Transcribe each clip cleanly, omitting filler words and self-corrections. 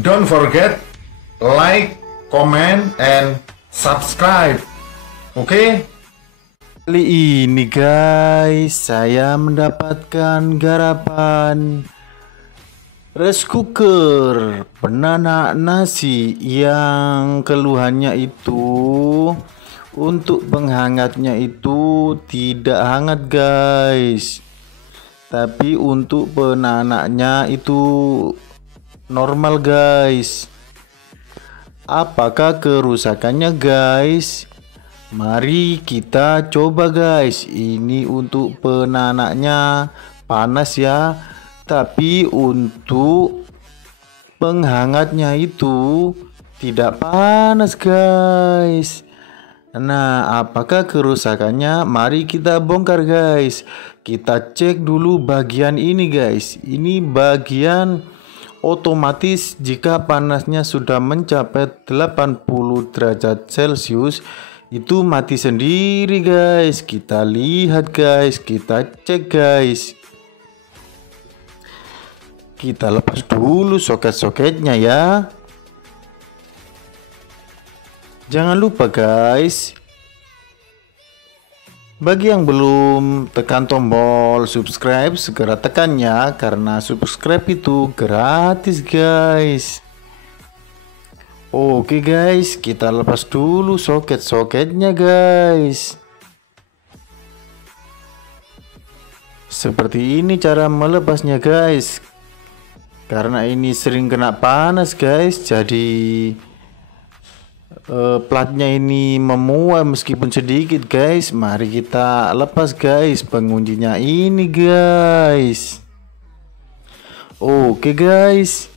Don't forget like, comment, and subscribe. Oke? Kali ini guys, saya mendapatkan garapan rice cooker penanak nasi yang keluhannya itu untuk penghangatnya itu tidak hangat guys, tapi untuk penanaknya itu normal guys. Apakah kerusakannya guys? Mari kita coba guys. Ini untuk penanaknya panas ya, tapi untuk penghangatnya itu tidak panas guys. Nah, apakah kerusakannya? Mari kita bongkar guys. Kita cek dulu bagian ini guys. Ini bagian otomatis jika panasnya sudah mencapai 80 derajat Celcius itu mati sendiri guys. Kita lihat guys, kita cek guys. Kita lepas dulu soket-soketnya ya. Jangan lupa guys, bagi yang belum tekan tombol subscribe, segera tekannya karena subscribe itu gratis guys. Oke guys, kita lepas dulu soket-soketnya guys. Seperti ini cara melepasnya guys. Karena ini sering kena panas guys, jadi platnya ini memuai meskipun sedikit guys. Mari kita lepas guys penguncinya ini guys. Oke guys.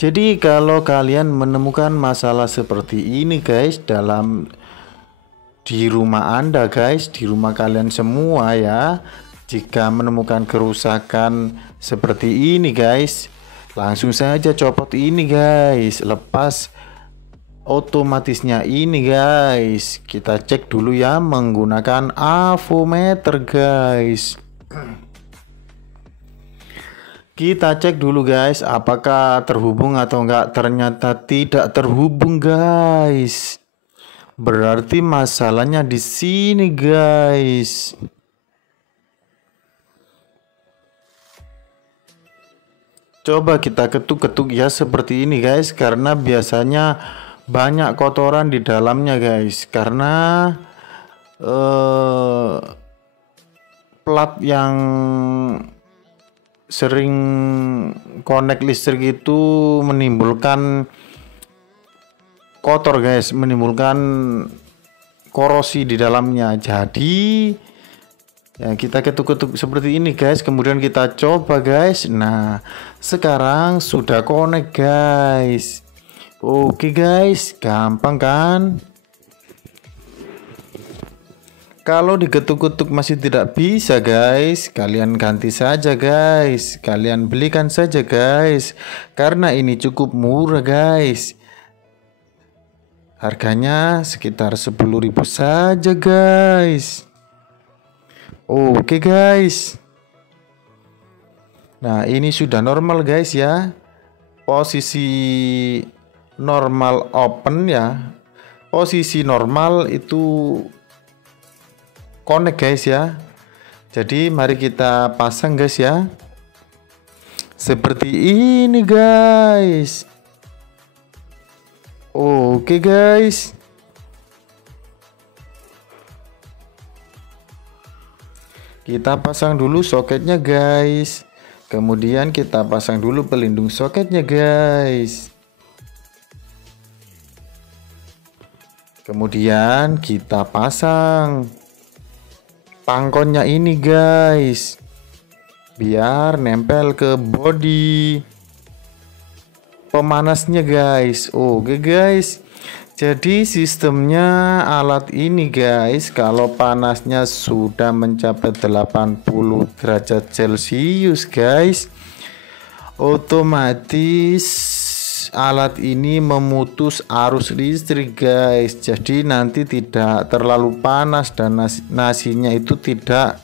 Jadi kalau kalian menemukan masalah seperti ini guys di rumah Anda guys, di rumah kalian semua ya, jika menemukan kerusakan seperti ini guys, langsung saja copot ini guys, lepas otomatisnya ini guys. Kita cek dulu ya menggunakan avometer guys. Kita cek dulu guys apakah terhubung atau enggak. Ternyata tidak terhubung guys. Berarti masalahnya di sini guys. Coba kita ketuk-ketuk ya seperti ini guys, karena biasanya banyak kotoran di dalamnya guys. Karena plat yang sering connect listrik itu menimbulkan kotor guys, menimbulkan korosi di dalamnya. Jadi ya kita ketuk-ketuk seperti ini guys, kemudian kita coba guys. Nah, sekarang sudah connect guys. Oke guys, gampang kan? Kalau diketuk-ketuk masih tidak bisa guys, kalian ganti saja guys. Kalian belikan saja guys, karena ini cukup murah guys. Harganya sekitar 10.000 saja guys. Oke guys. Nah, ini sudah normal guys ya. Posisi normal open ya. Posisi normal itu connect guys ya. Jadi mari kita pasang guys ya. Seperti ini guys. Oke guys. Kita pasang dulu soketnya guys. Kemudian kita pasang dulu pelindung soketnya guys. Kemudian kita pasang pangkonnya ini guys, biar nempel ke bodi pemanasnya guys. Oke guys, jadi sistemnya alat ini guys, kalau panasnya sudah mencapai 80 derajat Celcius guys, otomatis alat ini memutus arus listrik guys. Jadi nanti tidak terlalu panas dan nasinya itu tidak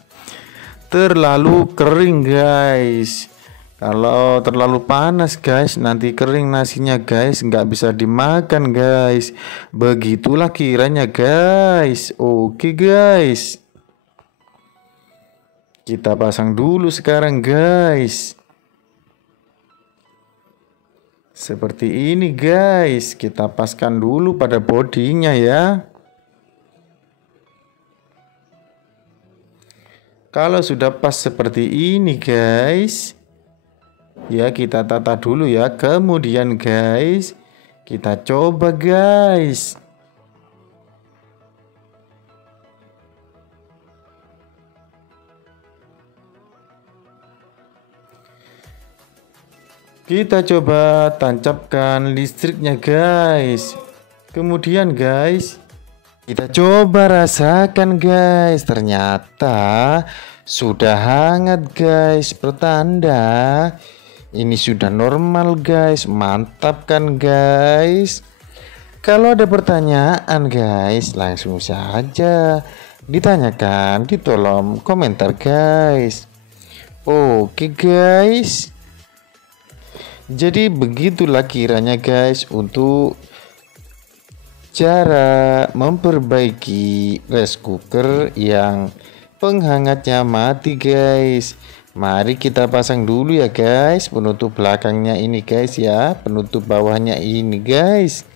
terlalu kering guys. Kalau terlalu panas guys, nanti kering nasinya guys, nggak bisa dimakan guys. Begitulah kiranya guys. Oke guys, kita pasang dulu sekarang guys. Seperti ini guys, kita paskan dulu pada bodinya ya. Kalau sudah pas seperti ini guys, ya kita tata dulu ya. Kemudian guys, kita coba guys. Kita coba tancapkan listriknya guys. Kemudian guys, kita coba rasakan guys. Ternyata sudah hangat guys. Pertanda ini sudah normal guys. Mantap kan guys. Kalau ada pertanyaan guys, langsung saja ditanyakan di kolom komentar guys. Oke guys, jadi begitulah kiranya guys untuk cara memperbaiki rice cooker yang penghangatnya mati guys. Mari kita pasang dulu ya guys, penutup belakangnya ini guys ya, penutup bawahnya ini guys.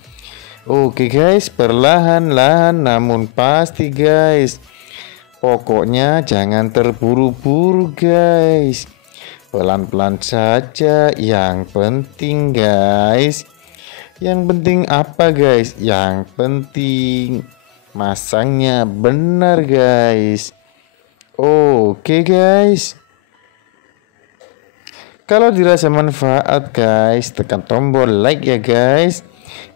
Oke guys, perlahan-lahan namun pasti guys. Pokoknya jangan terburu-buru guys, pelan-pelan saja. Yang penting guys, yang penting apa guys? Yang penting masangnya benar guys. Oke guys, kalau dirasa manfaat guys, tekan tombol like ya guys.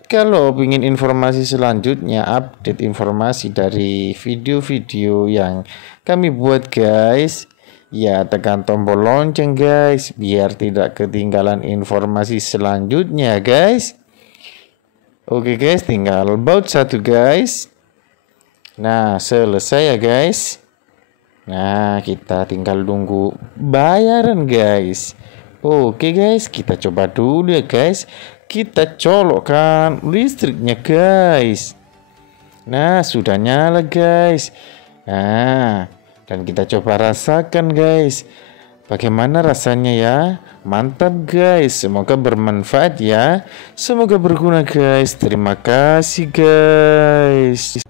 Kalau ingin informasi selanjutnya, update informasi dari video-video yang kami buat guys, ya tekan tombol lonceng guys, biar tidak ketinggalan informasi selanjutnya guys. Oke guys, tinggal baut satu guys. Nah selesai ya guys. Nah kita tinggal tunggu bayaran guys. Oke guys, kita coba dulu ya guys. Kita colokkan listriknya guys. Nah sudah nyala guys. Nah, dan kita coba rasakan guys, bagaimana rasanya ya. Mantap guys, semoga bermanfaat ya, semoga berguna guys. Terima kasih guys.